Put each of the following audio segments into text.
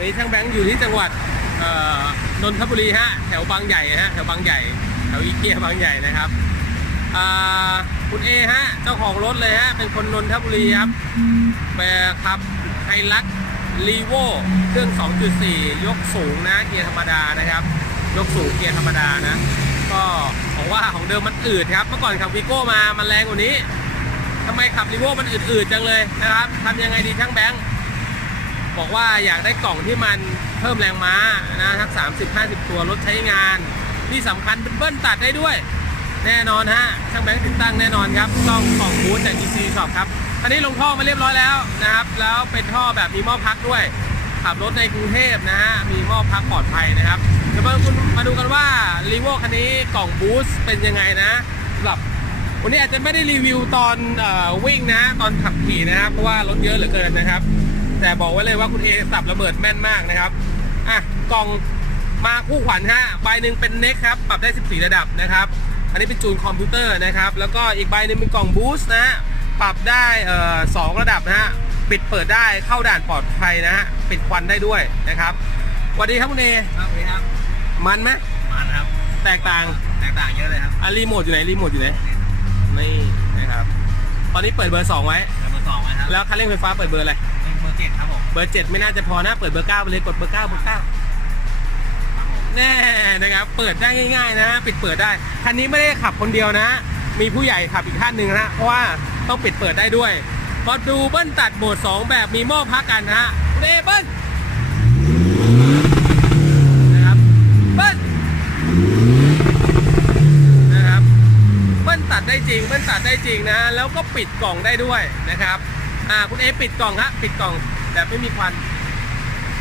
วันนี้ช่างแบงค์อยู่ที่จังหวัดนนทบุรีฮะแถวบางใหญ่ฮะแถวบางใหญ่แถวอีเกียบางใหญ่นะครับคุณเอฮะเจ้าของรถเลยฮะเป็นคนนนทบุรีครับไปขับไฮลักรีโวเครื่อง 2.4 ยกสูงนะเกียร์ธรรมดานะครับ ยกสูงเกียร์ธรรมดานะ ก็บอกว่าของเดิมมันอืดครับ เมื่อก่อนขับวีโก้มามันแรงกว่านี้ทำไมขับรีโวมันอืดๆจังเลยนะครับทำยังไงดีช่างแบงค์ บอกว่าอยากได้กล่องที่มันเพิ่มแรงม้านะทัก30 50 ตัวรถใช้งานที่สำคัญเป็นเบิ้ลตัดได้ด้วย แน่นอนฮะช่างแบงค์ติดตั้งแน่นอนครับกล้องกล่องบูธจาก EC Shop ครับอันนี้ลงท่อมาเรียบร้อยแล้วนะครับ แล้วเป็นท่อแบบมีหม้อพักด้วย ขับรถในกรุงเทพนะฮะมีหม้อพักปลอดภัยนะครับเดี๋ยวมาดูมาดูกันว่ารีโวคันนี้กล่องบูสต์เป็นยังไงนะสำหรับวันนี้อาจจะไม่ได้รีวิวตอนอวิ่งนะ ตอนขับขี่นะครับเพราะว่ารถเยอะเหลือเกินนะครับ แต่บอกไว้เลยว่าคุณเอสับระเบิดแม่นมากนะครับอะกล่องมาคู่ขวัญฮะใบหนึ่งเป็นเน็กครับปรับได้ 14 ระดับนะครับ อันนี้เป็นจูนคอมพิวเตอร์นะครับ แล้วก็อีกใบหนึ่งเป็นกล่องบูสต์นะฮะปรับได้เอ่อสองระดับนะฮะปิดเปิดได้เข้าด่านปลอดภัยนะฮะปิดควันได้ด้วยนะครับสวัสดีครับคุณเอครับสวัสดีครับมันไหมมันครับ แตกต่างแตกต่างเยอะเลยครับอะรีโมทอยู่ไหนรีโมทอยู่ไหนนี่นะครับ ตอนนี้เปิดเบอร์2ไว้เบอร์ สองนะครับแล้วคันเร่งไฟฟ้าเปิดเบอร์อะไรเป็นเบอร์เจ็ดครับผมเบอร์7ไม่น่าจะพอนะเปิดเบอร์9ไปเลยกดเบอร์9เบอร์9ครับผมแน่นะครับเปิดได้ง่าย ๆ นะปิดเปิดได้คันนี้ไม่ได้ขับคนเดียวนะ มีผู้ใหญ่ขับอีกท่านหนึ่งนะเพราะว่าต้องปิดเปิดได้ด้วยมาดูเบิ้ลตัดโหมด2แบบมีหม้อพักกันนะฮะเดเบิ้ลนะครับ เบิ้ลนะครับ เบิ้ลตัด ได้จริงเบิ้ลตัดได้จริงนะ แล้วก็ปิดกล่องได้ด้วยนะครับ อ่าคุณเอปิดกล่องฮะปิดกล่องแบบไม่มีควัน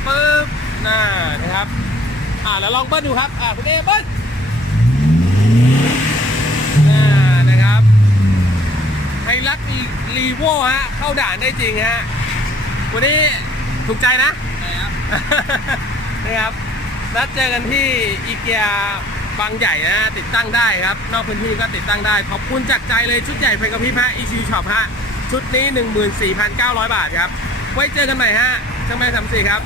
ปึ๊บน่านะครับ อ่าแล้วลองเบิ้ลดูครับ อ่าคุณเอเบิ้ลอ่านะครับไฮรักรีโวฮะเข้าด่านได้จริงฮะวันนี้ถูกใจนะใช่ครับนะครับนัดเจอกันที่อีเกีย บางใหญ่นะติดตั้งได้ครับ นอกพื้นที่ก็ติดตั้งได้ ขอบคุณจากใจเลยชุดใหญ่ไฟกระพริบฮะอีชิวช็อปฮะชุดนี้ 14,900 บาทครับ ไว้เจอกันใหม่ฮะช่างแม่สามสี่ครับ